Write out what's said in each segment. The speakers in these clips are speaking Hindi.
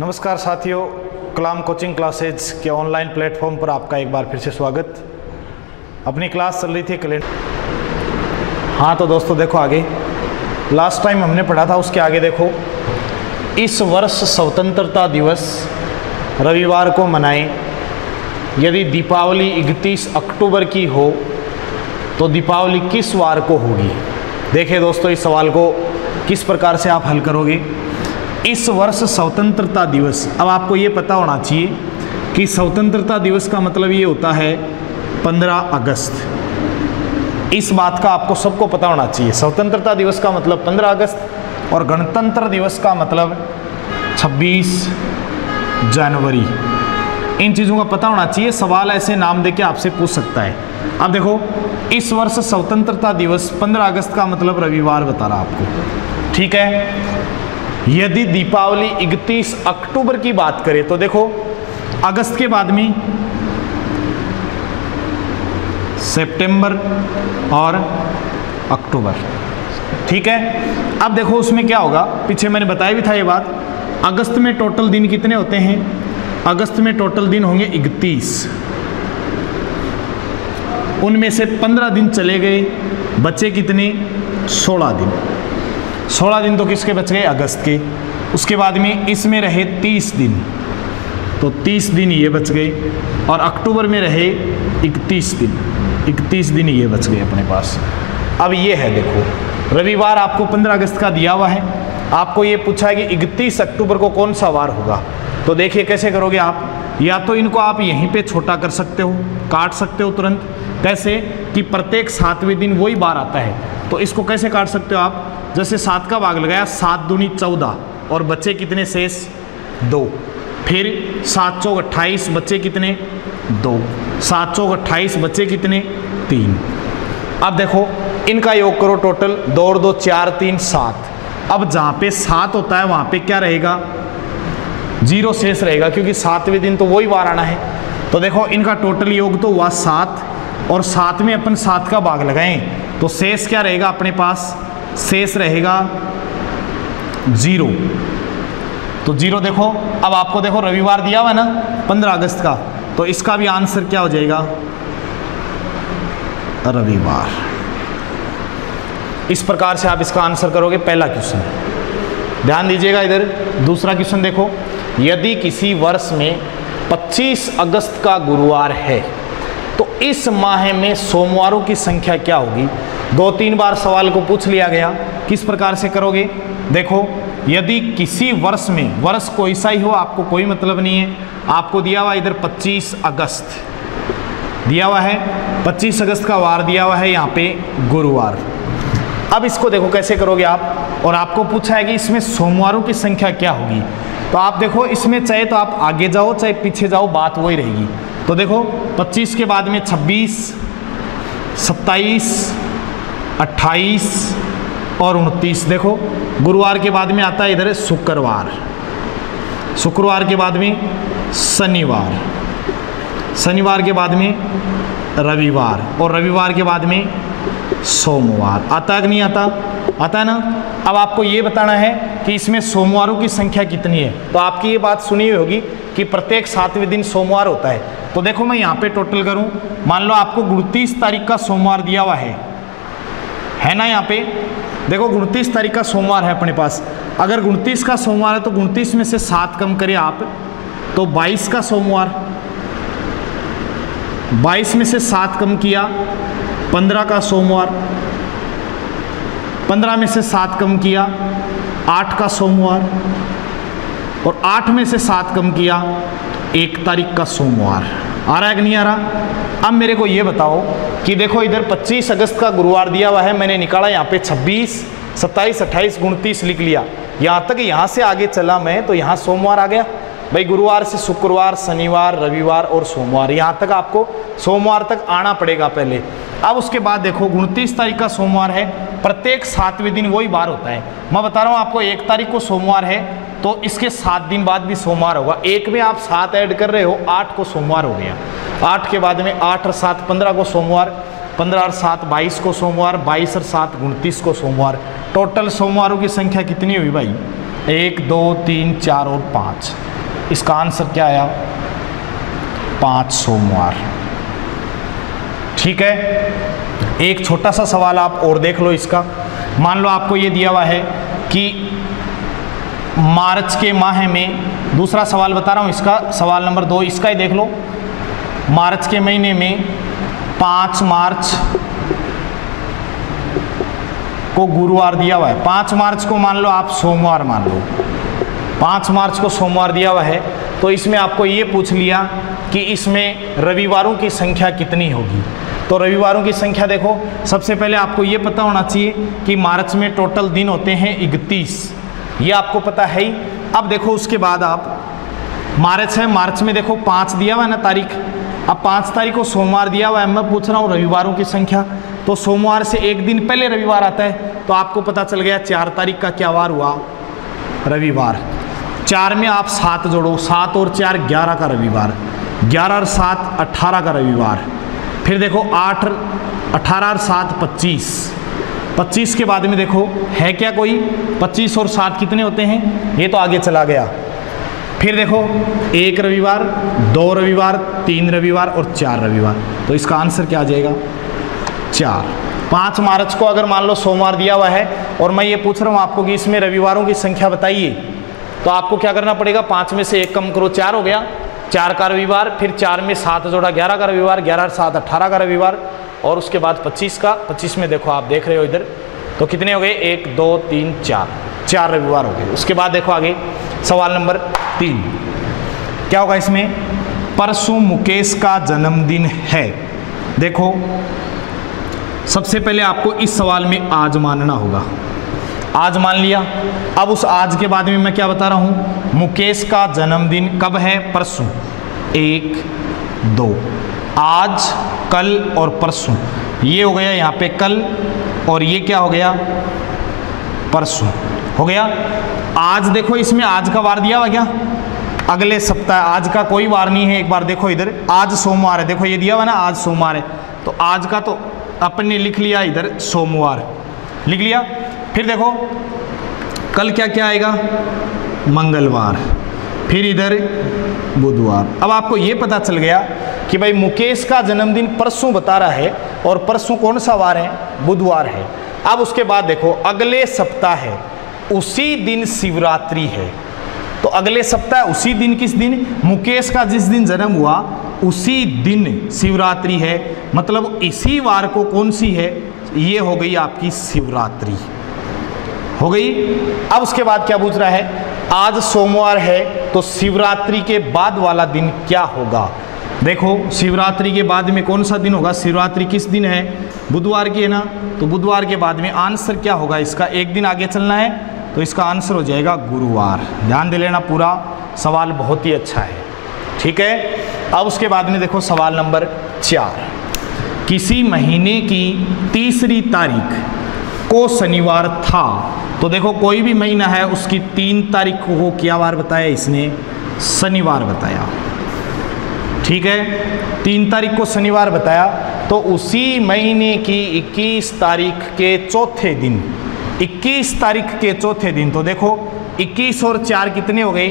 नमस्कार साथियों, कलाम कोचिंग क्लासेज के ऑनलाइन प्लेटफॉर्म पर आपका एक बार फिर से स्वागत। अपनी क्लास चल रही थी कैलेंडर। हाँ तो दोस्तों देखो, आगे लास्ट टाइम हमने पढ़ा था, उसके आगे देखो, इस वर्ष स्वतंत्रता दिवस रविवार को मनाएं। यदि दीपावली 31 अक्टूबर की हो तो दीपावली किस वार को होगी। देखिए दोस्तों, इस सवाल को किस प्रकार से आप हल करोगे। इस वर्ष स्वतंत्रता दिवस, अब आपको ये पता होना चाहिए कि स्वतंत्रता दिवस का मतलब ये होता है 15 अगस्त। इस बात का आपको सबको पता होना चाहिए। स्वतंत्रता दिवस का मतलब 15 अगस्त और गणतंत्र दिवस का मतलब 26 जनवरी। इन चीज़ों का पता होना चाहिए। सवाल ऐसे नाम देके आपसे पूछ सकता है। अब देखो, इस वर्ष स्वतंत्रता दिवस 15 अगस्त का मतलब रविवार बता रहा आपको, ठीक है। यदि दीपावली 31 अक्टूबर की बात करें तो देखो, अगस्त के बाद में सितंबर और अक्टूबर, ठीक है। अब देखो उसमें क्या होगा, पीछे मैंने बताया भी था ये बात। अगस्त में टोटल दिन कितने होते हैं? अगस्त में टोटल दिन होंगे 31। उनमें से 15 दिन चले गए, बचे कितने? 16 दिन। 16 दिन तो किसके बच गए? अगस्त के। उसके बाद में इसमें रहे 30 दिन, तो 30 दिन ये बच गए। और अक्टूबर में रहे 31 दिन, 31 दिन ये बच गए अपने पास। अब ये है, देखो रविवार आपको 15 अगस्त का दिया हुआ है। आपको ये पूछा है कि 31 अक्टूबर को कौन सा वार होगा। तो देखिए कैसे करोगे आप। या तो इनको आप यहीं पे छोटा कर सकते हो, काट सकते हो तुरंत। कैसे कि प्रत्येक 7वें दिन वही बार आता है, तो इसको कैसे काट सकते हो आप। जैसे 7 का भाग लगाया, 7 दूनी 14 और बच्चे कितने शेष? 2। फिर 7 चौक 28, बच्चे कितने? 2। 7 चौक 28, बच्चे कितने? 3। अब देखो इनका योग करो, टोटल 2 और 2 4, 3 7। अब जहाँ पे 7 होता है वहाँ पे क्या रहेगा? 0 शेष रहेगा, क्योंकि 7वें दिन तो वही वार आना है। तो देखो इनका टोटल योग तो हुआ 7, और 7 में अपन 7 का भाग लगाएं तो शेष क्या रहेगा अपने पास? शेष रहेगा 0। तो 0 देखो, अब आपको देखो रविवार दिया हुआ है ना 15 अगस्त का, तो इसका भी आंसर क्या हो जाएगा? रविवार। इस प्रकार से आप इसका आंसर करोगे। पहला क्वेश्चन ध्यान दीजिएगा। इधर दूसरा क्वेश्चन देखो, यदि किसी वर्ष में 25 अगस्त का गुरुवार है तो इस माह में सोमवारों की संख्या क्या होगी। 2-3 बार सवाल को पूछ लिया गया। किस प्रकार से करोगे? देखो, यदि किसी वर्ष में, वर्ष कोई सा ही हो आपको कोई मतलब नहीं है। आपको दिया हुआ इधर 25 अगस्त दिया हुआ है, 25 अगस्त का वार दिया हुआ है यहाँ पे गुरुवार। अब इसको देखो कैसे करोगे आप। और आपको पूछा है कि इसमें सोमवारों की संख्या क्या होगी। तो आप देखो, इसमें चाहे तो आप आगे जाओ चाहे पीछे जाओ, बात वही रहेगी। तो देखो 25 के बाद में 26, 27, 28 और 29। देखो गुरुवार के बाद में आता है इधर शुक्रवार, शुक्रवार के बाद में शनिवार, शनिवार के बाद में रविवार, और रविवार के बाद में सोमवार। आता है कि नहीं आता? आता है ना। अब आपको ये बताना है कि इसमें सोमवारों की संख्या कितनी है। तो आपकी ये बात सुनी हुई होगी कि प्रत्येक 7वें दिन सोमवार होता है। तो देखो मैं यहाँ पे टोटल करूँ, मान लो आपको 29 तारीख का सोमवार दिया हुआ है ना। यहाँ पे देखो 29 तारीख का सोमवार है अपने पास। अगर 29 का सोमवार है तो 29 में से 7 कम करें आप, तो 22 का सोमवार। 22 में से 7 कम किया, 15 का सोमवार। 15 में से 7 कम किया, 8 का सोमवार। और 8 में से 7 कम किया, 1 तारीख का सोमवार। आ रहा है कि नहीं आ रहा? अब मेरे को ये बताओ कि देखो इधर 25 अगस्त का गुरुवार दिया हुआ है, मैंने निकाला यहाँ पे 26, 27, 28, 29 लिख लिया। यहाँ तक, यहाँ से आगे चला मैं तो यहाँ सोमवार आ गया। भाई गुरुवार से शुक्रवार, शनिवार, रविवार और सोमवार, यहाँ तक आपको सोमवार तक आना पड़ेगा पहले। अब उसके बाद देखो 29 तारीख का सोमवार है, प्रत्येक 7वें दिन वही बार होता है। मैं बता रहा हूँ आपको, 1 तारीख को सोमवार है तो इसके 7 दिन बाद भी सोमवार होगा। 1 में आप 7 ऐड कर रहे हो, 8 को सोमवार हो गया। 8 के बाद में 8 और 7 15 को सोमवार, 15 और 7 22 को सोमवार, 22 और 7 29 को सोमवार। टोटल सोमवारों की संख्या कितनी हुई भाई? 1 2 3 4 और 5। इसका आंसर क्या आया? 5 सोमवार। ठीक है, एक छोटा सा सवाल आप और देख लो इसका। मान लो आपको ये दिया हुआ है कि मार्च के माह में, दूसरा सवाल बता रहा हूँ इसका, सवाल नंबर 2 इसका ही देख लो। मार्च के महीने में 5 मार्च को गुरुवार दिया हुआ है। 5 मार्च को मान लो आप सोमवार मान लो, 5 मार्च को सोमवार दिया हुआ है, तो इसमें आपको ये पूछ लिया कि इसमें रविवारों की संख्या कितनी होगी। तो रविवारों की संख्या देखो, सबसे पहले आपको ये पता होना चाहिए कि मार्च में टोटल दिन होते हैं 31, ये आपको पता है ही। अब देखो उसके बाद आप मार्च है, मार्च में देखो 5 दिया हुआ है ना तारीख, अब 5 तारीख को सोमवार दिया हुआ है, मैं पूछ रहा हूँ रविवारों की संख्या, तो सोमवार से एक दिन पहले रविवार आता है, तो आपको पता चल गया 4 तारीख का क्या वार हुआ? रविवार। 4 में आप 7 जोड़ो, 7 और 4 11 का रविवार, 11 और 7 18 का रविवार। फिर देखो 8 18 और 7 25, 25 के बाद में देखो है क्या कोई? 25 और 7 कितने होते हैं? ये तो आगे चला गया। फिर देखो 1 रविवार, 2 रविवार, 3 रविवार और 4 रविवार, तो इसका आंसर क्या आ जाएगा? 4। 5 मार्च को अगर मान लो सोमवार दिया हुआ है और मैं ये पूछ रहा हूँ आपको कि इसमें रविवारों की संख्या बताइए, तो आपको क्या करना पड़ेगा? 5 में से 1 कम करो, 4 हो गया, 4 का रविवार, फिर 4 में 7 जोड़ा 11 का रविवार, 11 और 7 18 का रविवार, और उसके बाद 25 का। 25 में देखो आप देख रहे हो इधर, तो कितने हो गए? 1 2 3 4 रविवार हो गए। उसके बाद देखो आगे सवाल नंबर 3 क्या होगा इसमें? परसों मुकेश का जन्मदिन है। देखो सबसे पहले आपको इस सवाल में आज मानना होगा, आज मान लिया। अब उस आज के बाद में मैं क्या बता रहा हूं? मुकेश का जन्मदिन कब है? परसों। 1 2, आज, कल और परसों, ये हो गया यहाँ पे कल, और ये क्या हो गया? परसों हो गया। आज देखो इसमें आज का वार दिया हुआ क्या? अगले सप्ताह, आज का कोई वार नहीं है। एक बार देखो इधर, आज सोमवार है, देखो ये दिया हुआ ना, आज सोमवार है, तो आज का तो अपन ने लिख लिया इधर, सोमवार लिख लिया। फिर देखो कल क्या क्या आएगा? मंगलवार, फिर इधर बुधवार। अब आपको ये पता चल गया कि भाई मुकेश का जन्मदिन परसों बता रहा है, और परसों कौन सा वार है? बुधवार है। अब उसके बाद देखो अगले सप्ताह है, उसी दिन शिवरात्रि है, तो अगले सप्ताह उसी दिन, किस दिन? मुकेश का जिस दिन जन्म हुआ उसी दिन शिवरात्रि है, मतलब इसी वार को कौन सी है? ये हो गई आपकी शिवरात्रि, हो गई। अब उसके बाद क्या पूछ रहा है? आज सोमवार है, तो शिवरात्रि के बाद वाला दिन क्या होगा? देखो शिवरात्रि के बाद में कौन सा दिन होगा? शिवरात्रि किस दिन है? बुधवार की है ना, तो बुधवार के बाद में आंसर क्या होगा इसका? एक दिन आगे चलना है, तो इसका आंसर हो जाएगा गुरुवार। ध्यान दे लेना, पूरा सवाल बहुत ही अच्छा है, ठीक है। अब उसके बाद में देखो सवाल नंबर 4, किसी महीने की 3री तारीख को शनिवार था, तो देखो कोई भी महीना है उसकी 3 तारीख को क्या वार बताया इसने? शनिवार बताया, ठीक है। 3 तारीख को शनिवार बताया, तो उसी महीने की 21 तारीख के चौथे दिन, 21 तारीख के चौथे दिन, तो देखो 21 और 4 कितने हो गए?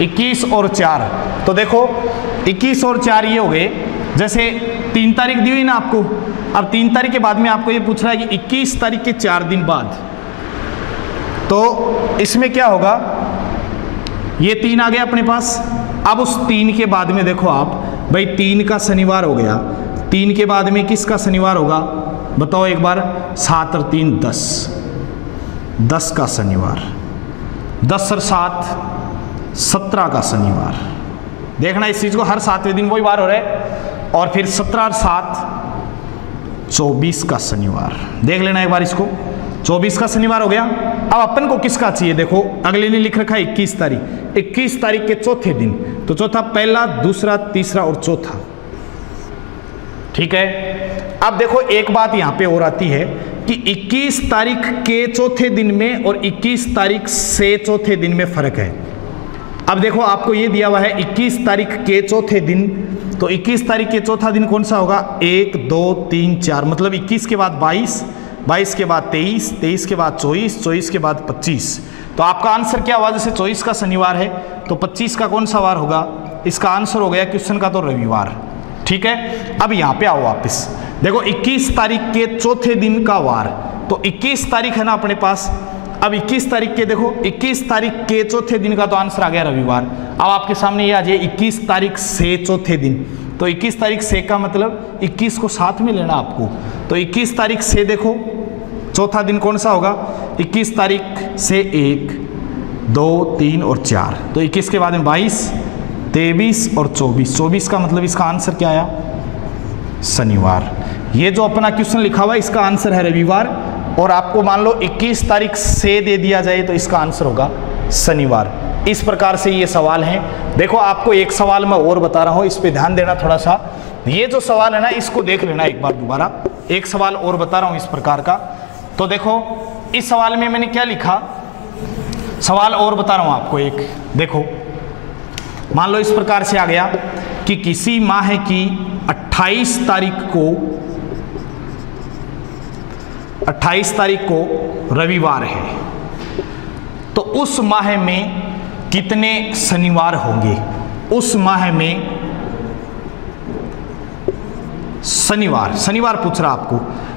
21 और 4, तो देखो 21 और 4 ये हो गए। जैसे 3 तारीख दी हुई ना आपको, अब 3 तारीख के बाद में आपको ये पूछ रहा है कि 21 तारीख के 4 दिन बाद, तो इसमें क्या होगा? ये 3 आ गया अपने पास। अब उस 3 के बाद में देखो आप, भाई 3 का शनिवार हो गया, 3 के बाद में किसका शनिवार होगा? बताओ एक बार। 7 और 3 10, 10 का शनिवार, 10 और 7 17 का शनिवार। देखना इस चीज को, हर 7वें दिन वही बार हो रहा है। और फिर 17 और 7 24 का शनिवार। देख लेना एक बार इसको, 24 का शनिवार हो गया। अब अपन को किसका चाहिए? देखो अगले ने लिख रखा है 21 तारीख, 21 तारीख के चौथे दिन, तो चौथा, पहला, दूसरा, तीसरा और चौथा, ठीक है। अब देखो एक बात यहां पे और आती है कि 21 तारीख के चौथे दिन में और 21 तारीख से चौथे दिन में फर्क है। अब देखो आपको ये दिया हुआ है 21 तारीख के चौथे दिन, तो 21 तारीख के चौथा दिन कौन सा होगा? 1 2 3 4, मतलब 21 के बाद 22, 22 के बाद 23, 23 के बाद 24, 24 के बाद 25। तो आपका आंसर क्या हुआ? जैसे 24 का शनिवार है तो 25 का कौन सा वार होगा? इसका आंसर हो गया क्वेश्चन का तो रविवार। ठीक है, अब यहाँ पे आओ वापस, देखो 21 तारीख के चौथे दिन का वार, तो 21 तारीख है ना अपने पास। अब 21 तारीख के देखो, 21 तारीख के चौथे दिन का तो आंसर आ गया रविवार। अब आपके सामने ये आ जाए 21 तारीख से चौथे दिन, तो 21 तारीख से का मतलब 21 को साथ में लेना आपको। तो 21 तारीख से देखो चौथा दिन कौन सा होगा? 21 तारीख से 1, 2, 3 और 4, तो 21 के बाद में 22, 23 और 24। 24 का मतलब इसका आंसर क्या आया? शनिवार। ये जो अपना क्वेश्चन लिखा हुआ है इसका आंसर है रविवार, और आपको मान लो 21 तारीख से दे दिया जाए तो इसका आंसर होगा शनिवार। इस प्रकार से ये सवाल हैं। देखो आपको एक सवाल मैं और बता रहा हूँ, इस पे ध्यान देना थोड़ा सा। ये जो सवाल है ना इसको देख लेना एक बार दोबारा। एक सवाल और बता रहा हूँ इस प्रकार का। तो देखो इस सवाल में मैंने क्या लिखा, सवाल और बता रहा हूँ आपको एक। देखो मान लो इस प्रकार से आ गया कि किसी माह की 28 तारीख को रविवार है, तो उस माह में कितने शनिवार होंगे? उस माह में शनिवार पूछ रहा आपको।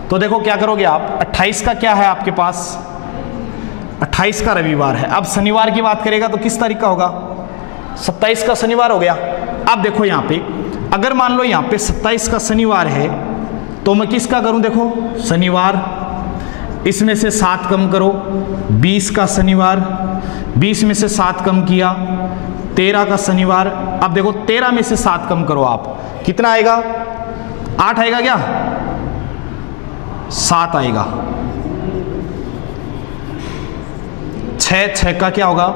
तो देखो क्या करोगे आप, 28 का क्या है आपके पास? 28 का रविवार है। अब शनिवार की बात करेगा तो किस तारीख का होगा? 27 का शनिवार हो गया। अब देखो यहाँ पे अगर मान लो यहाँ पे 27 का शनिवार है तो मैं किसका करूं? देखो शनिवार, इसमें से 7 कम करो, 20 का शनिवार, 20 में से 7 कम किया 13 का शनिवार। अब देखो 13 में से 7 कम करो आप, कितना आएगा? 8 आएगा क्या? 7 आएगा। 6 का क्या होगा?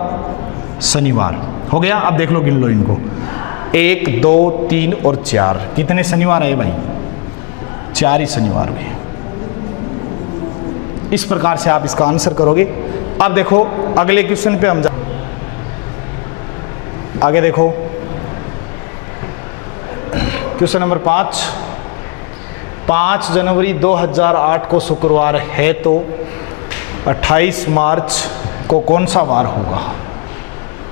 शनिवार हो गया। अब देख लो, गिन लो इनको, 1, 2, 3 और 4। कितने शनिवार आए भाई? 4 ही शनिवार हुए। इस प्रकार से आप इसका आंसर करोगे। अब देखो अगले क्वेश्चन पे हम आगे देखो, क्वेश्चन नंबर 5 जनवरी 2008 को शुक्रवार है तो 28 मार्च को कौन सा वार होगा?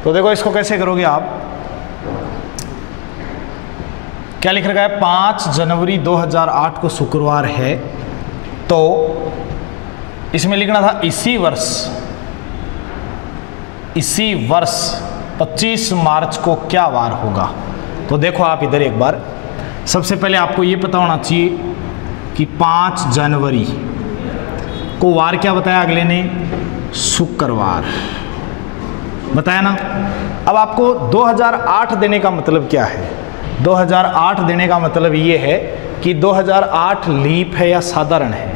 तो देखो इसको कैसे करोगे आप, क्या लिख रखा है? 5 जनवरी 2008 को शुक्रवार है तो इसमें लिखना था इसी वर्ष 25 मार्च को क्या वार होगा। तो देखो आप इधर एक बार, सबसे पहले आपको ये पता होना चाहिए कि 5 जनवरी को वार क्या बताया अगले ने? शुक्रवार बताया ना। अब आपको 2008 देने का मतलब क्या है? 2008 देने का मतलब ये है कि 2008 लीप है या साधारण है।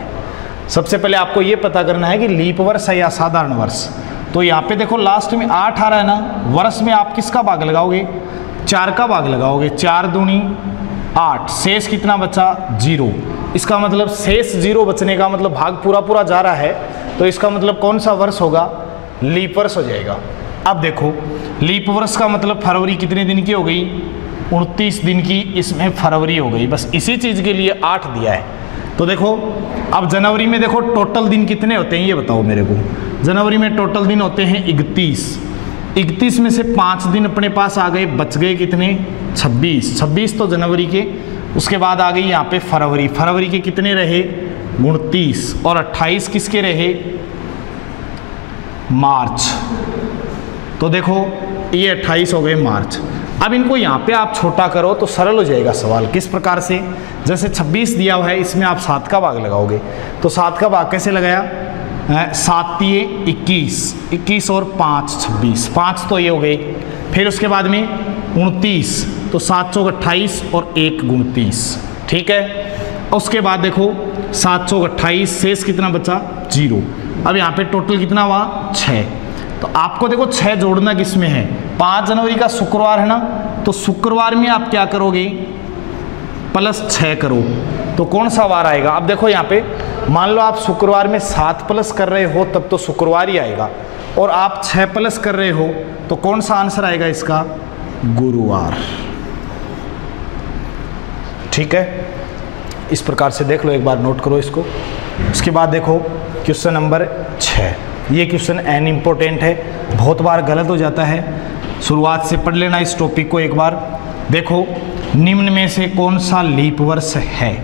सबसे पहले आपको ये पता करना है कि लीप वर्ष है या साधारण वर्ष। तो यहाँ पे देखो लास्ट में 8 आ रहा है ना, वर्ष में आप किसका भाग लगाओगे? 4 का भाग लगाओगे। 4 दूनी 8, शेष कितना बचा? 0। इसका मतलब शेष 0 बचने का मतलब भाग पूरा जा रहा है, तो इसका मतलब कौन सा वर्ष होगा? लीप वर्ष हो जाएगा। अब देखो लीप वर्ष का मतलब फरवरी कितने दिन की हो गई? 29 दिन की, इसमें फरवरी हो गई। बस इसी चीज़ के लिए 8 दिया है। तो देखो अब जनवरी में देखो टोटल दिन कितने होते हैं ये बताओ मेरे को। जनवरी में टोटल दिन होते हैं 31 में से 5 दिन अपने पास आ गए, बच गए कितने? 26 तो जनवरी के। उसके बाद आ गई यहाँ पे फरवरी के कितने रहे? 29, और 28 किसके रहे? मार्च। तो देखो ये 28 हो गए मार्च। अब इनको यहाँ पे आप छोटा करो तो सरल हो जाएगा सवाल। किस प्रकार से? जैसे 26 दिया हुआ है, इसमें आप 7 का भाग लगाओगे, तो 7 का भाग कैसे लगाया? 7 दिए 21 और 5 26, 5 तो ये हो गए। फिर उसके बाद में 29, तो 7 चौक 28 और 1 29, ठीक है। उसके बाद देखो 7 चौक 28, शेष कितना बचा? 0। अब यहाँ पे टोटल कितना हुआ? 6। तो आपको देखो 6 जोड़ना किस में है? 5 जनवरी का शुक्रवार है ना, तो शुक्रवार में आप क्या करोगे? +6 करो, तो कौन सा वार आएगा? अब देखो यहाँ पे मान लो आप शुक्रवार में 7 प्लस कर रहे हो तब तो शुक्रवार ही आएगा, और आप 6 प्लस कर रहे हो तो कौन सा आंसर आएगा इसका? गुरुवार। ठीक है, इस प्रकार से देख लो, एक बार नोट करो इसको। उसके बाद देखो क्वेश्चन नंबर 6। ये क्वेश्चन एन इम्पोर्टेंट है, बहुत बार गलत हो जाता है, शुरुआत से पढ़ लेना इस टॉपिक को एक बार। देखो निम्न में से कौन सा लीप वर्ष है।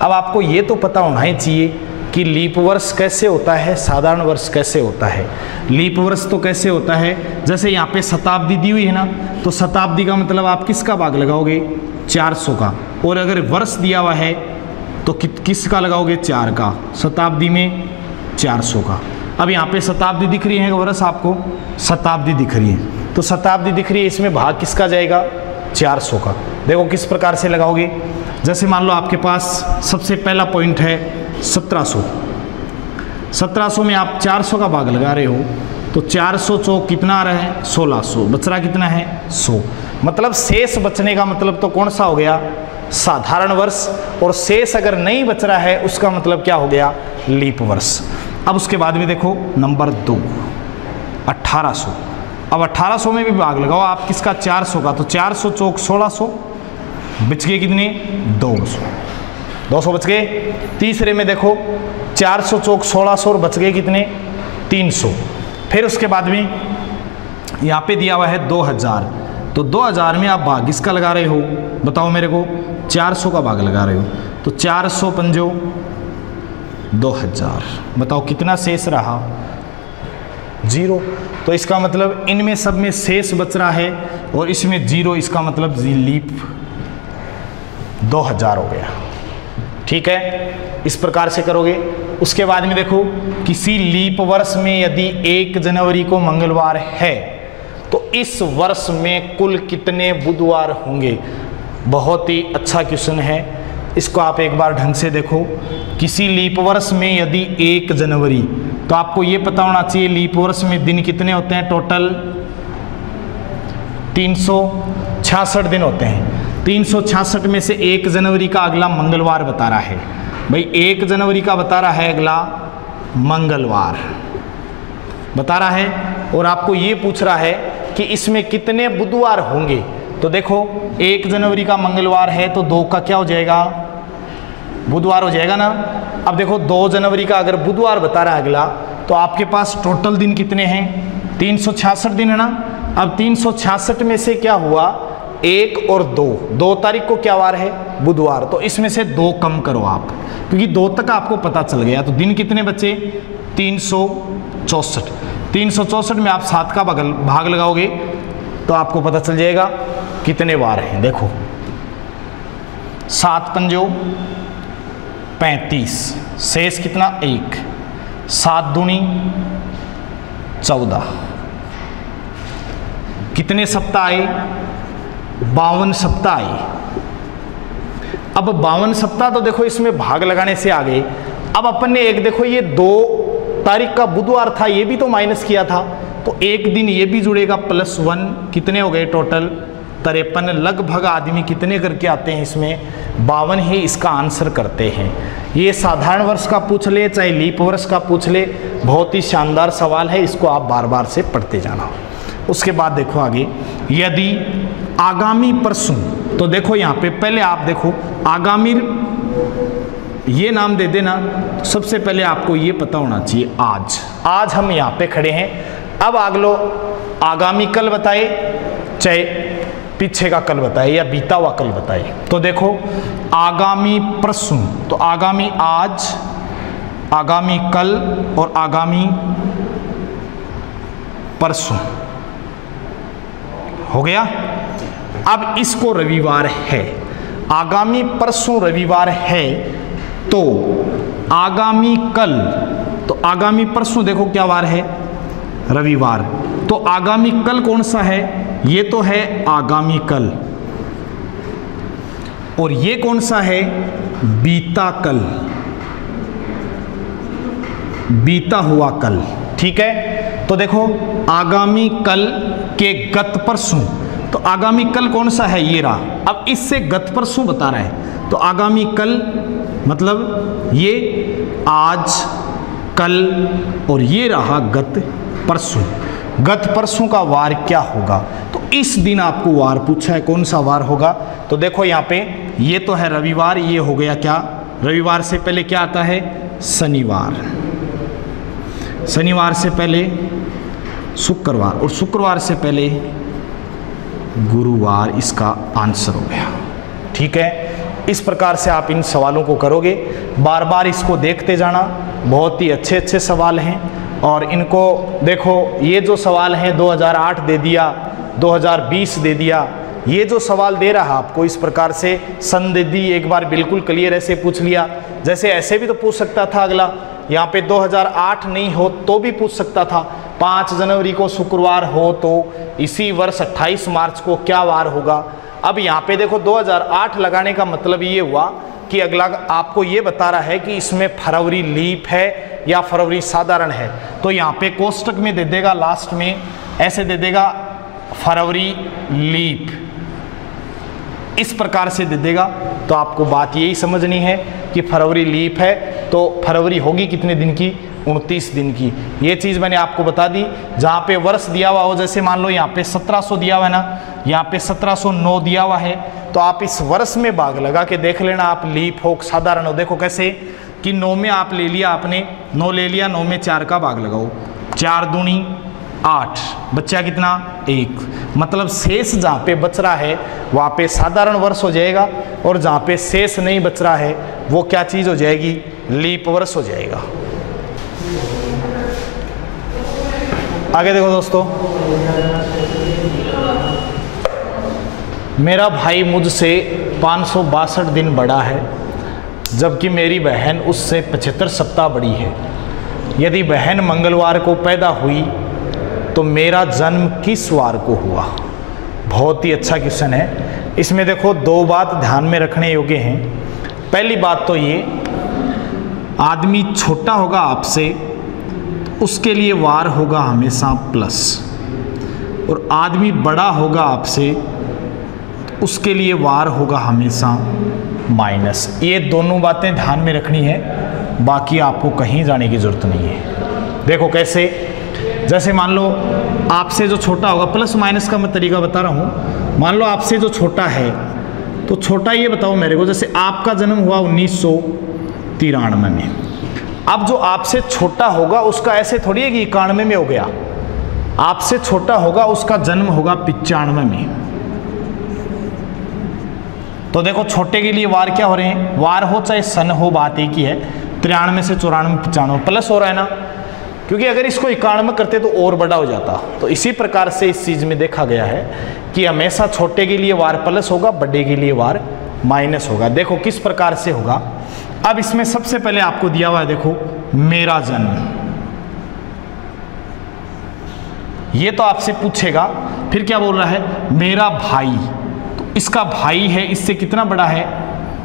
अब आपको ये तो पता होना ही चाहिए कि लीप वर्ष कैसे होता है, साधारण वर्ष कैसे होता है। लीप वर्ष तो कैसे होता है, जैसे यहाँ पे शताब्दी दी हुई है ना, तो शताब्दी का मतलब आप किसका भाग लगाओगे, 400 का। और अगर वर्ष दिया हुआ है तो किसका लगाओगे, 4 का। शताब्दी में 400 का। अब यहाँ पे शताब्दी दिख रही है, वर्ष आपको शताब्दी दिख रही है, तो शताब्दी दिख रही है, इसमें भाग किसका जाएगा, 400 का। देखो किस प्रकार से लगाओगे। जैसे मान लो आपके पास सबसे पहला पॉइंट है 1700। 1700 में आप 400 का भाग लगा रहे हो, तो 400 चौक कितना आ रहा है, 1600। बच रहा कितना है, 100। मतलब शेष बचने का मतलब तो कौन सा हो गया, साधारण वर्ष। और शेष अगर नहीं बच रहा है उसका मतलब क्या हो गया, लीप वर्ष। अब उसके बाद में देखो नंबर 2 1800। अब 1800 में भी भाग लगाओ आप किसका, 400 का, तो 400 चौक 1600, बच गए कितने, 200 बच गए। तीसरे में देखो 400 चौक 1600 और बच गए कितने, 300। फिर उसके बाद में यहाँ पे दिया हुआ है 2000, तो 2000 में आप भाग किसका लगा रहे हो, बताओ मेरे को, 400 का भाग लगा रहे हो, तो 400 पंजो 2000। बताओ कितना शेष रहा, 0। तो इसका मतलब इनमें सब में शेष बच रहा है और इसमें 0, इसका मतलब लीप 2000 हो गया। ठीक है, इस प्रकार से करोगे। उसके बाद में देखो किसी लीप वर्ष में यदि 1 जनवरी को मंगलवार है तो इस वर्ष में कुल कितने बुधवार होंगे। बहुत ही अच्छा क्वेश्चन है, इसको आप एक बार ढंग से देखो। किसी लीप वर्ष में यदि 1 जनवरी, तो आपको ये पता होना चाहिए लीप वर्ष में दिन कितने होते हैं, टोटल 366 दिन होते हैं। 366 में से 1 जनवरी का अगला मंगलवार बता रहा है, भाई 1 जनवरी का बता रहा है अगला मंगलवार बता रहा है, और आपको ये पूछ रहा है कि इसमें कितने बुधवार होंगे। तो देखो 1 जनवरी का मंगलवार है तो 2 का क्या हो जाएगा, बुधवार हो जाएगा ना। अब देखो 2 जनवरी का अगर बुधवार बता रहा है अगला, तो आपके पास टोटल दिन कितने हैं, 366 दिन है ना। अब 366 में से क्या हुआ, 1 और 2 तारीख को क्या वार है, बुधवार, तो इसमें से 2 कम करो आप, क्योंकि 2 तक आपको पता चल गया। तो दिन कितने बचे, 364। 364 में आप 7 का भाग लगाओगे तो आपको पता चल जाएगा कितने वार हैं। देखो 7 पंजो 35, शेष कितना 1, 7 दूनी 14। कितने सप्ताह आए, 52 सप्ताह आए। अब 52 सप्ताह तो देखो इसमें भाग लगाने से आ गए। अब अपन ने एक देखो ये 2 तारीख का बुधवार था, ये भी तो माइनस किया था, तो एक दिन ये भी जुड़ेगा +1। कितने हो गए टोटल, 53। लगभग आदमी कितने करके आते हैं इसमें, 52 ही इसका आंसर करते हैं। ये साधारण वर्ष का पूछ ले चाहे लीप वर्ष का पूछ ले, बहुत ही शानदार सवाल है, इसको आप बार बार से पढ़ते जाना। उसके बाद देखो आगे, यदि आगामी परसों, तो देखो यहाँ पे पहले आप देखो आगामी ये नाम दे देना। तो सबसे पहले आपको ये पता होना चाहिए आज हम यहाँ पे खड़े हैं। अब अगलो आगामी कल बताए चाहे पीछे का कल बताए या बीता हुआ कल बताए। तो देखो आगामी परसों, तो आगामी आज, आगामी कल और आगामी परसों हो गया। अब इसको रविवार है, आगामी परसों रविवार है, तो आगामी कल, तो आगामी परसों देखो क्या वार है, रविवार, तो आगामी कल कौन सा है, ये तो है आगामी कल, और ये कौन सा है, बीता कल, बीता हुआ कल। ठीक है, तो देखो आगामी कल के गत परसों, तो आगामी कल कौन सा है, ये रहा। अब इससे गत परसों बता रहा है, तो आगामी कल मतलब ये आज, कल, और ये रहा गत परसों। गत परसों का वार क्या होगा, तो इस दिन आपको वार पूछा है, कौन सा वार होगा। तो देखो यहाँ पे ये तो है रविवार, ये हो गया क्या, रविवार से पहले क्या आता है, शनिवार, शनिवार से पहले शुक्रवार और शुक्रवार से पहले गुरुवार, इसका आंसर हो गया। ठीक है, इस प्रकार से आप इन सवालों को करोगे, बार बार इसको देखते जाना। बहुत ही अच्छे अच्छे सवाल हैं और इनको देखो, ये जो सवाल हैं 2008 दे दिया, 2020 दे दिया, ये जो सवाल दे रहा आपको इस प्रकार से सन दे दी, एक बार बिल्कुल क्लियर ऐसे पूछ लिया। जैसे ऐसे भी तो पूछ सकता था अगला, यहाँ पे 2008 नहीं हो तो भी पूछ सकता था, 5 जनवरी को शुक्रवार हो तो इसी वर्ष 28 मार्च को क्या वार होगा। अब यहाँ पे देखो 2008 लगाने का मतलब ये हुआ कि अगला आपको ये बता रहा है कि इसमें फरवरी लीप है या फरवरी साधारण है, तो यहाँ पे कोष्टक में दे देगा, लास्ट में ऐसे दे देगा फरवरी लीप, इस प्रकार से दे देगा। तो आपको बात यही समझनी है कि फरवरी लीप है तो फरवरी होगी कितने दिन की, 29 दिन की। ये चीज़ मैंने आपको बता दी। जहाँ पे वर्ष दिया हुआ हो, जैसे मान लो यहाँ पे 1700 दिया हुआ है ना, यहाँ पे 1709 दिया हुआ है, तो आप इस वर्ष में भाग लगा के देख लेना, आप लीप हो साधारण हो। देखो कैसे कि 9 में आप ले लिया, आपने 9 ले लिया, 9 में 4 का भाग लगाओ, 4 दूनी 8, बच्चा कितना 1, मतलब शेष जहाँ पे बच रहा है वहाँ पे साधारण वर्ष हो जाएगा, और जहाँ पे शेष नहीं बच रहा है वो क्या चीज़ हो जाएगी, लीप वर्ष हो जाएगा। आगे देखो दोस्तों, मेरा भाई मुझसे 562 दिन बड़ा है, जबकि मेरी बहन उससे 75 सप्ताह बड़ी है। यदि बहन मंगलवार को पैदा हुई तो मेरा जन्म किस वार को हुआ। बहुत ही अच्छा क्वेश्चन है। इसमें देखो 2 बात ध्यान में रखने योग्य हैं। पहली बात तो ये, आदमी छोटा होगा आपसे तो उसके लिए वार होगा हमेशा प्लस, और आदमी बड़ा होगा आपसे तो उसके लिए वार होगा हमेशा माइनस। ये दोनों बातें ध्यान में रखनी है, बाकी आपको कहीं जाने की जरूरत नहीं है। देखो कैसे, जैसे मान लो आपसे जो छोटा होगा, प्लस माइनस का मैं तरीका बता रहा हूँ। मान लो आपसे जो छोटा है, तो छोटा ये बताओ मेरे को, जैसे आपका जन्म हुआ 1993 में, अब जो आपसे छोटा होगा उसका ऐसे थोड़ी है कि 91 में हो गया, आपसे छोटा होगा उसका जन्म होगा 95 में। तो देखो छोटे के लिए वार क्या हो रहे हैं, वार हो चाहे सन हो, बात एक ही है। 93 से 94 95 प्लस हो रहा है ना, क्योंकि अगर इसको 91 करते तो और बड़ा हो जाता। तो इसी प्रकार से इस चीज में देखा गया है कि हमेशा छोटे के लिए वार प्लस होगा, बड़े के लिए वार माइनस होगा। देखो किस प्रकार से होगा। अब इसमें सबसे पहले आपको दिया हुआ है, देखो मेरा जन्म, ये तो आपसे पूछेगा। फिर क्या बोल रहा है, मेरा भाई, तो इसका भाई है, इससे कितना बड़ा है,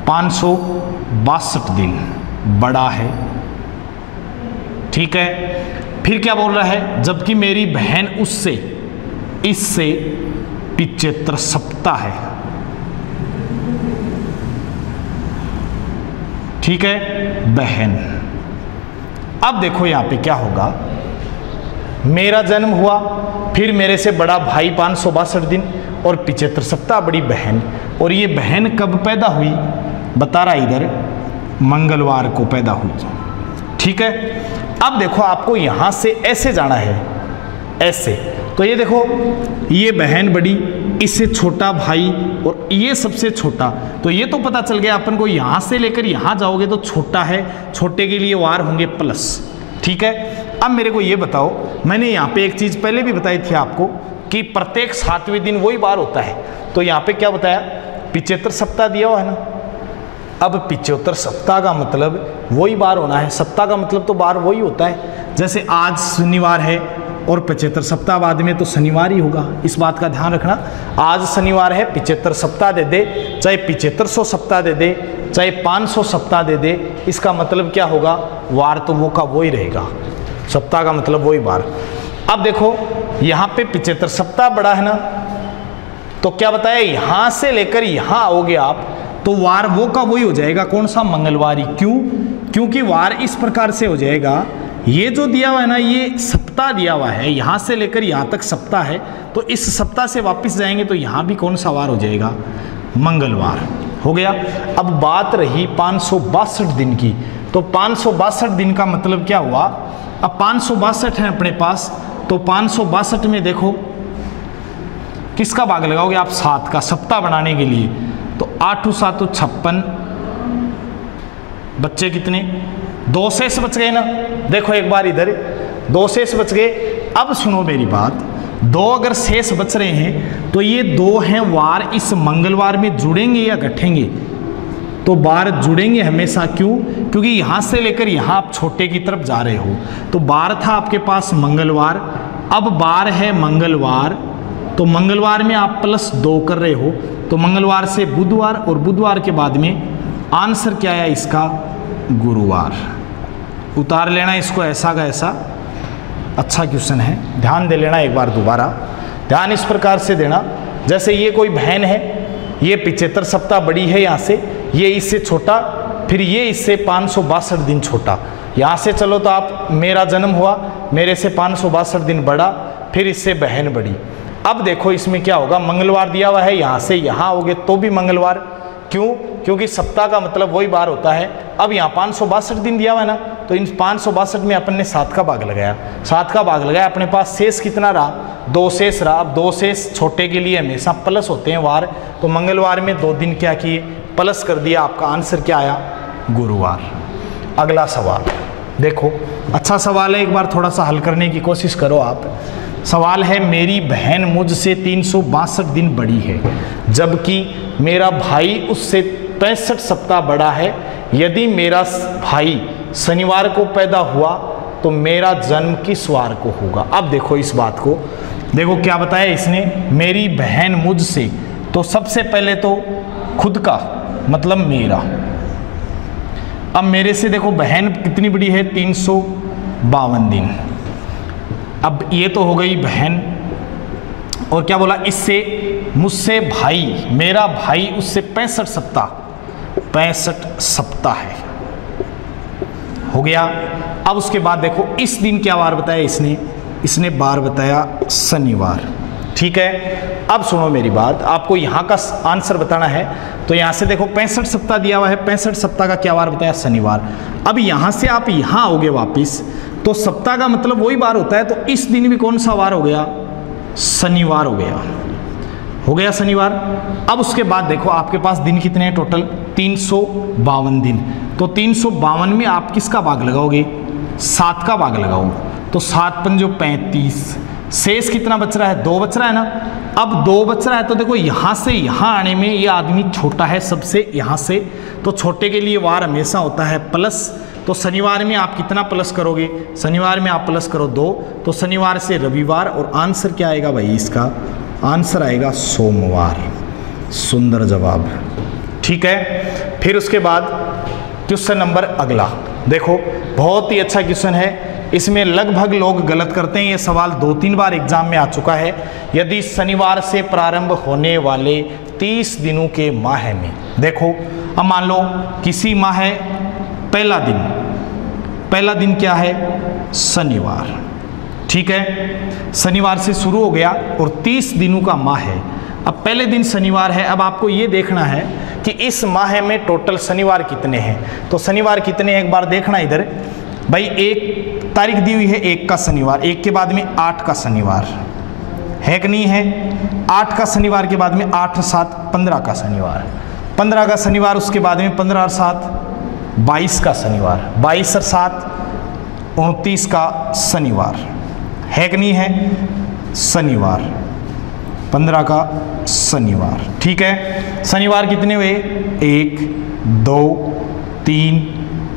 562 दिन बड़ा है। ठीक है, फिर क्या बोल रहा है, जबकि मेरी बहन उससे, इससे 75 सप्ताह है। ठीक है, बहन। अब देखो यहां पे क्या होगा, मेरा जन्म हुआ, फिर मेरे से बड़ा भाई 562 दिन और 75 सप्ताह बड़ी बहन। और ये बहन कब पैदा हुई, बता रहा इधर, मंगलवार को पैदा हुई। ठीक है, अब देखो आपको यहां से ऐसे जाना है, ऐसे। तो ये देखो, ये बहन बड़ी, इससे छोटा भाई, और ये सबसे छोटा। तो ये तो पता चल गया अपन को, यहां से लेकर यहां जाओगे तो छोटा है, छोटे के लिए वार होंगे प्लस। ठीक है, अब मेरे को ये बताओ, मैंने यहाँ पे एक चीज पहले भी बताई थी आपको कि प्रत्येक 7वें दिन वही बार होता है। तो यहाँ पे क्या बताया, 75 सप्ताह दिया हुआ है ना। अब 75 सप्ताह का मतलब वही बार होना है, सप्ताह का मतलब तो बार वही होता है। जैसे आज शनिवार है और 75 सप्ताह बाद में तो शनिवार ही होगा, इस बात का ध्यान रखना। आज शनिवार है, 75 सप्ताह दे दे, चाहे 7500 सप्ताह दे दे, चाहे 500 सप्ताह दे दे, इसका मतलब क्या होगा, वार तो वो का वो ही रहेगा, सप्ताह का मतलब वही बार। अब देखो यहाँ पे 75 सप्ताह बड़ा है ना, तो क्या बताया, यहां से लेकर यहां आओगे आप तो वार वो का वही हो जाएगा, कौन सा, मंगलवारी। क्यों, क्योंकि वार इस प्रकार से हो जाएगा, ये जो दिया हुआ है ना, ये सप्ताह दिया हुआ है, यहां से लेकर यहां तक सप्ताह है, तो इस सप्ताह से वापस जाएंगे तो यहां भी कौन सा वार हो जाएगा, मंगलवार हो गया। अब बात रही 562 दिन की, तो 562 दिन का मतलब क्या हुआ, अब 562 है अपने पास, तो 562 में देखो किसका भाग लगाओगे आप, 7 का, सप्ताह बनाने के लिए। तो 8 7 56, बच्चे कितने, 2 शेष बच गए ना। देखो एक बार इधर 2 शेष बच गए। अब सुनो मेरी बात, 2 अगर शेष बच रहे हैं तो ये 2 हैं वार, इस मंगलवार में जुड़ेंगे या घटेंगे, तो बार जुड़ेंगे हमेशा। क्यों, क्योंकि यहां से लेकर यहां आप छोटे की तरफ जा रहे हो। तो बार था आपके पास मंगलवार, अब बार है मंगलवार, तो मंगलवार में आप +2 कर रहे हो, तो मंगलवार से बुधवार, और बुधवार के बाद में आंसर क्या आया इसका, गुरुवार। उतार लेना इसको ऐसा का ऐसा, अच्छा क्वेश्चन है, ध्यान दे लेना एक बार दोबारा, ध्यान इस प्रकार से देना। जैसे ये कोई बहन है, ये 75 सप्ताह बड़ी है यहाँ से, ये इससे छोटा, फिर ये इससे 562 दिन छोटा। यहाँ से चलो तो आप, मेरा जन्म हुआ, मेरे से 562 दिन बड़ा, फिर इससे बहन बड़ी। अब देखो इसमें क्या होगा, मंगलवार दिया हुआ है, यहाँ से यहाँ आओगे तो भी मंगलवार। क्यों, क्योंकि सप्ताह का मतलब वही बार होता है। अब यहाँ 562 दिन दिया हुआ है ना, तो इन 562 में अपन ने 7 का भाग लगाया, 7 का भाग लगाया, अपने पास शेष कितना रहा, 2 शेष रहा। अब 2 शेष छोटे के लिए हमेशा प्लस होते हैं वार, तो मंगलवार में 2 दिन क्या किए, प्लस कर दिया, आपका आंसर क्या आया, गुरुवार। अगला सवाल देखो, अच्छा सवाल है, एक बार थोड़ा सा हल करने की कोशिश करो आप। सवाल है, मेरी बहन मुझसे 362 दिन बड़ी है, जबकि मेरा भाई उससे 65 सप्ताह बड़ा है। यदि मेरा भाई शनिवार को पैदा हुआ तो मेरा जन्म किस वार को होगा। अब देखो इस बात को, देखो क्या बताया इसने, मेरी बहन मुझसे, तो सबसे पहले तो खुद का मतलब मेरा। अब मेरे से देखो बहन कितनी बड़ी है, 352 दिन। अब ये तो हो गई बहन, और क्या बोला, इससे मुझसे भाई, मेरा भाई उससे 65 सप्ताह है, हो गया। अब उसके बाद देखो इस दिन क्या वार बताया इसने बार बताया शनिवार, ठीक है। अब सुनो मेरी बात, आपको यहाँ का आंसर बताना है, तो यहाँ से देखो 65 सप्ताह दिया हुआ है, 65 सप्ताह का क्या वार बताया, शनिवार। अब यहाँ से आप यहाँ आओगे वापिस, तो सप्ताह का मतलब वही बार होता है, तो इस दिन भी कौन सा वार हो गया, शनिवार हो गया शनिवार। अब उसके बाद देखो आपके पास दिन कितने हैं टोटल, 352 दिन। तो 352 में आप किसका भाग लगाओगे, 7 का भाग लगाओ, तो 7 पंजो 35, शेष कितना बच रहा है, 2 बच रहा है ना। अब 2 बच रहा है, तो देखो यहाँ से यहाँ आने में ये आदमी छोटा है सबसे, यहाँ से, तो छोटे के लिए वार हमेशा होता है प्लस। तो शनिवार में आप कितना प्लस करोगे, शनिवार में आप प्लस करो 2, तो शनिवार से रविवार, और आंसर क्या आएगा भाई, इसका आंसर आएगा सोमवार। सुंदर जवाब, ठीक है। फिर उसके बाद क्वेश्चन नंबर अगला देखो, बहुत ही अच्छा क्वेश्चन है, इसमें लगभग लोग गलत करते हैं। ये सवाल 2-3 बार एग्जाम में आ चुका है। यदि शनिवार से प्रारंभ होने वाले 30 दिनों के माह में, देखो अब मान लो किसी माह है, पहला दिन क्या है, शनिवार, ठीक है। शनिवार से शुरू हो गया और 30 दिनों का माह है। अब पहले दिन शनिवार है, अब आपको ये देखना है कि इस माह में टोटल शनिवार कितने हैं। तो शनिवार कितने हैं एक बार देखना इधर भाई, 1 तारीख दी हुई है, 1 का शनिवार, 1 के बाद में 8 का शनिवार है कि नहीं है, 8 का शनिवार के बाद में 8 और 7 15 का शनिवार, 15 का शनिवार, उसके बाद में 15 और 7 22 का शनिवार, 22 और 7 29 का शनिवार है कि नहीं है, शनिवार 15 का शनिवार, ठीक है। शनिवार कितने हुए, 1 2 3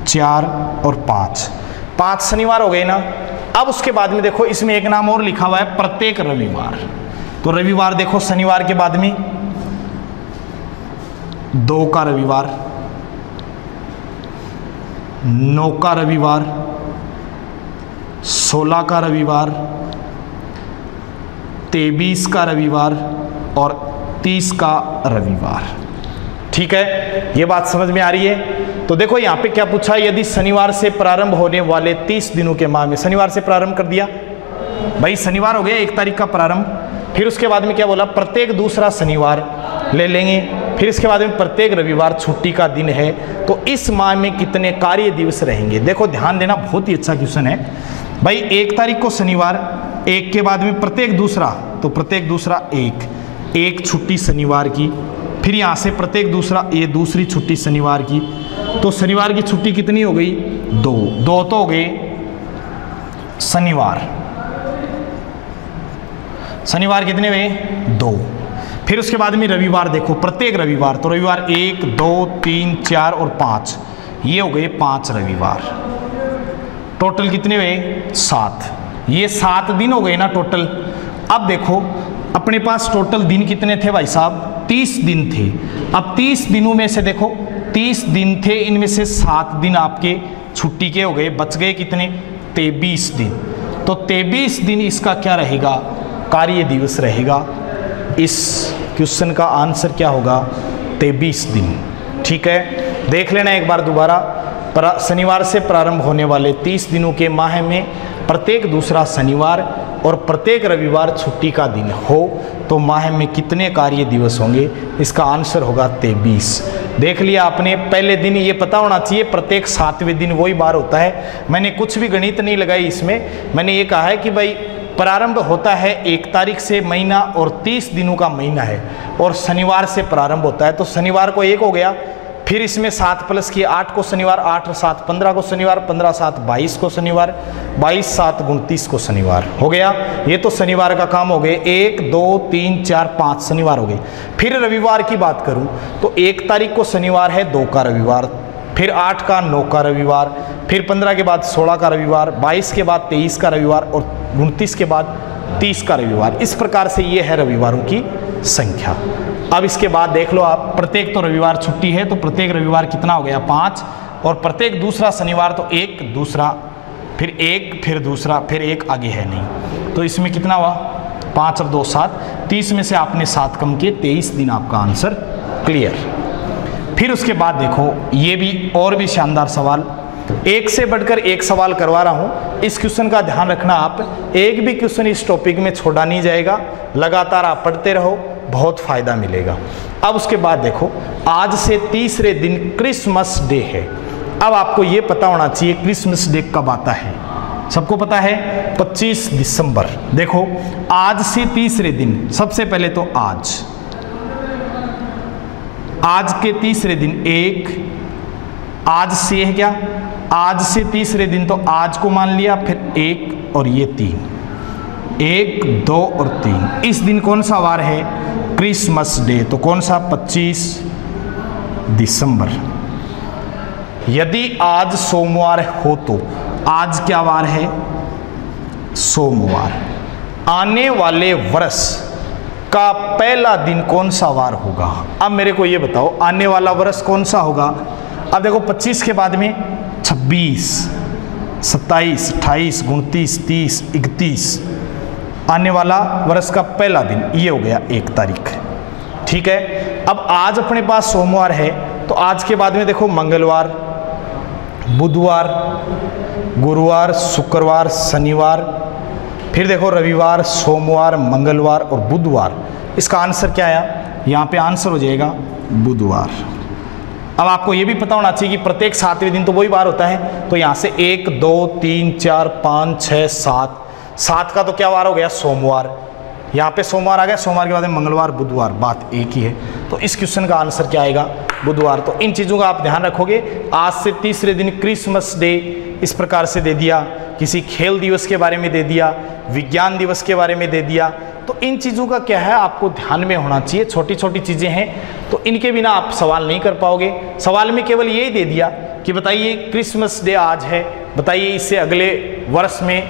4 और 5 शनिवार हो गए ना। अब उसके बाद में देखो इसमें एक नाम और लिखा हुआ है, प्रत्येक रविवार। तो रविवार देखो शनिवार के बाद में 2 का रविवार, 9 का रविवार, 16 का रविवार, 23 का रविवार और 30 का रविवार, ठीक है। ये बात समझ में आ रही है। तो देखो यहाँ पे क्या पूछा, यदि शनिवार से प्रारंभ होने वाले 30 दिनों के माह में, शनिवार से प्रारंभ कर दिया भाई, शनिवार हो गया 1 तारीख का प्रारंभ, फिर उसके बाद में क्या बोला, प्रत्येक दूसरा शनिवार ले लेंगे। फिर इसके बाद में प्रत्येक रविवार छुट्टी का दिन है। तो इस माह में कितने कार्य दिवस रहेंगे? देखो ध्यान देना, बहुत ही अच्छा क्वेश्चन है भाई। 1 तारीख को शनिवार, 1 के बाद में प्रत्येक दूसरा, तो प्रत्येक दूसरा एक छुट्टी शनिवार की। फिर यहाँ से प्रत्येक दूसरा, ये दूसरी छुट्टी शनिवार की। तो शनिवार की छुट्टी कितनी हो गई? 2 तो हो गए शनिवार। शनिवार कितने हुए? 2। फिर उसके बाद में रविवार देखो, प्रत्येक रविवार, तो रविवार 1 2 3 4 और 5, ये हो गए 5 रविवार। टोटल कितने हुए? 7। ये 7 दिन हो गए ना टोटल। अब देखो अपने पास टोटल दिन कितने थे भाई साहब? 30 दिन थे। अब 30 दिनों में से देखो 30 दिन थे, इनमें से 7 दिन आपके छुट्टी के हो गए, बच गए कितने? 23 दिन। तो 23 दिन इसका क्या रहेगा? कार्य दिवस रहेगा। इस क्वेश्चन का आंसर क्या होगा? 23 दिन। ठीक है, देख लेना एक बार दोबारा। शनिवार से प्रारंभ होने वाले 30 दिनों के माह में प्रत्येक दूसरा शनिवार और प्रत्येक रविवार छुट्टी का दिन हो तो माह में कितने कार्य दिवस होंगे? इसका आंसर होगा 23। देख लिया आपने। पहले दिन ये पता होना चाहिए प्रत्येक 7वें दिन वही बार होता है। मैंने कुछ भी गणित नहीं लगाई इसमें, मैंने ये कहा है कि भाई प्रारंभ होता है 1 तारीख से महीना और 30 दिनों का महीना है और शनिवार से प्रारंभ होता है। तो शनिवार को 1 हो गया, फिर इसमें 7 प्लस किए 8 को शनिवार, 8 और 7 15 को शनिवार, 15 7 22 को शनिवार, 22 7 29 को शनिवार हो गया। ये तो शनिवार का काम हो गए। 1 2 3 4 5 शनिवार हो गए। फिर रविवार की बात करूं तो 1 तारीख को शनिवार है, 2 का रविवार, फिर 8 का 9 का रविवार, फिर 15 के बाद 16 का रविवार, 22 के बाद 23 का रविवार और 29 के बाद 30 का रविवार। इस प्रकार से ये है रविवारों की संख्या। अब इसके बाद देख लो आप, प्रत्येक तो रविवार छुट्टी है तो प्रत्येक रविवार कितना हो गया? 5। और प्रत्येक दूसरा शनिवार तो 1 दूसरा, फिर 1 फिर दूसरा, फिर 1 आगे है नहीं। तो इसमें कितना हुआ? 5 और 2 7, 30 में से आपने 7 कम किए, 23 दिन आपका आंसर क्लियर। फिर उसके बाद देखो ये भी और भी शानदार सवाल, एक से बढ़कर एक सवाल करवा रहा हूं। इस क्वेश्चन का ध्यान रखना, आप एक भी क्वेश्चन इस टॉपिक में छोड़ा नहीं जाएगा, लगातार आप पढ़ते रहो, बहुत फायदा मिलेगा। अब उसके बाद देखो, आज से तीसरे दिन क्रिसमस डे है। अब आपको यह पता होना चाहिए क्रिसमस डे कब आता है। सबको पता है 25 दिसंबर। देखो आज से तीसरे दिन, सबसे पहले तो आज के तीसरे दिन 1, आज से है क्या? आज से तीसरे दिन तो आज को मान लिया, फिर 1 और ये 3, 1 2 और 3। इस दिन कौन सा वार है? Christmas day. तो कौन सा? 25 दिसंबर। यदि आज सोमवार हो तो आज क्या वार है? सोमवार। आने वाले वर्ष का पहला दिन कौन सा वार होगा? अब मेरे को ये बताओ, आने वाला वर्ष कौन सा होगा? अब देखो 25 के बाद में 26 27 28 29 30 31, आने वाला वर्ष का पहला दिन ये हो गया 1 तारीख। ठीक है, अब आज अपने पास सोमवार है तो आज के बाद में देखो मंगलवार, बुधवार, गुरुवार, शुक्रवार, शनिवार, फिर देखो रविवार, सोमवार, मंगलवार और बुधवार। इसका आंसर क्या आया? यहाँ पे आंसर हो जाएगा बुधवार। अब आपको ये भी पता होना चाहिए कि प्रत्येक 7वें दिन तो वही बार होता है। तो यहाँ से 1 2 3 4 5 6 7, 7 का तो क्या वार हो गया? सोमवार। यहाँ पे सोमवार आ गया, सोमवार के बाद में मंगलवार, बुधवार, बात एक ही है। तो इस क्वेश्चन का आंसर क्या आएगा? बुधवार। तो इन चीज़ों का आप ध्यान रखोगे। आज से तीसरे दिन क्रिसमस डे इस प्रकार से दे दिया, किसी खेल दिवस के बारे में दे दिया, विज्ञान दिवस के बारे में दे दिया। तो इन चीज़ों का क्या है आपको ध्यान में होना चाहिए। छोटी छोटी चीज़ें हैं तो इनके बिना आप सवाल नहीं कर पाओगे। सवाल में केवल यही दे दिया कि बताइए क्रिसमस डे आज है, बताइए इससे अगले वर्ष में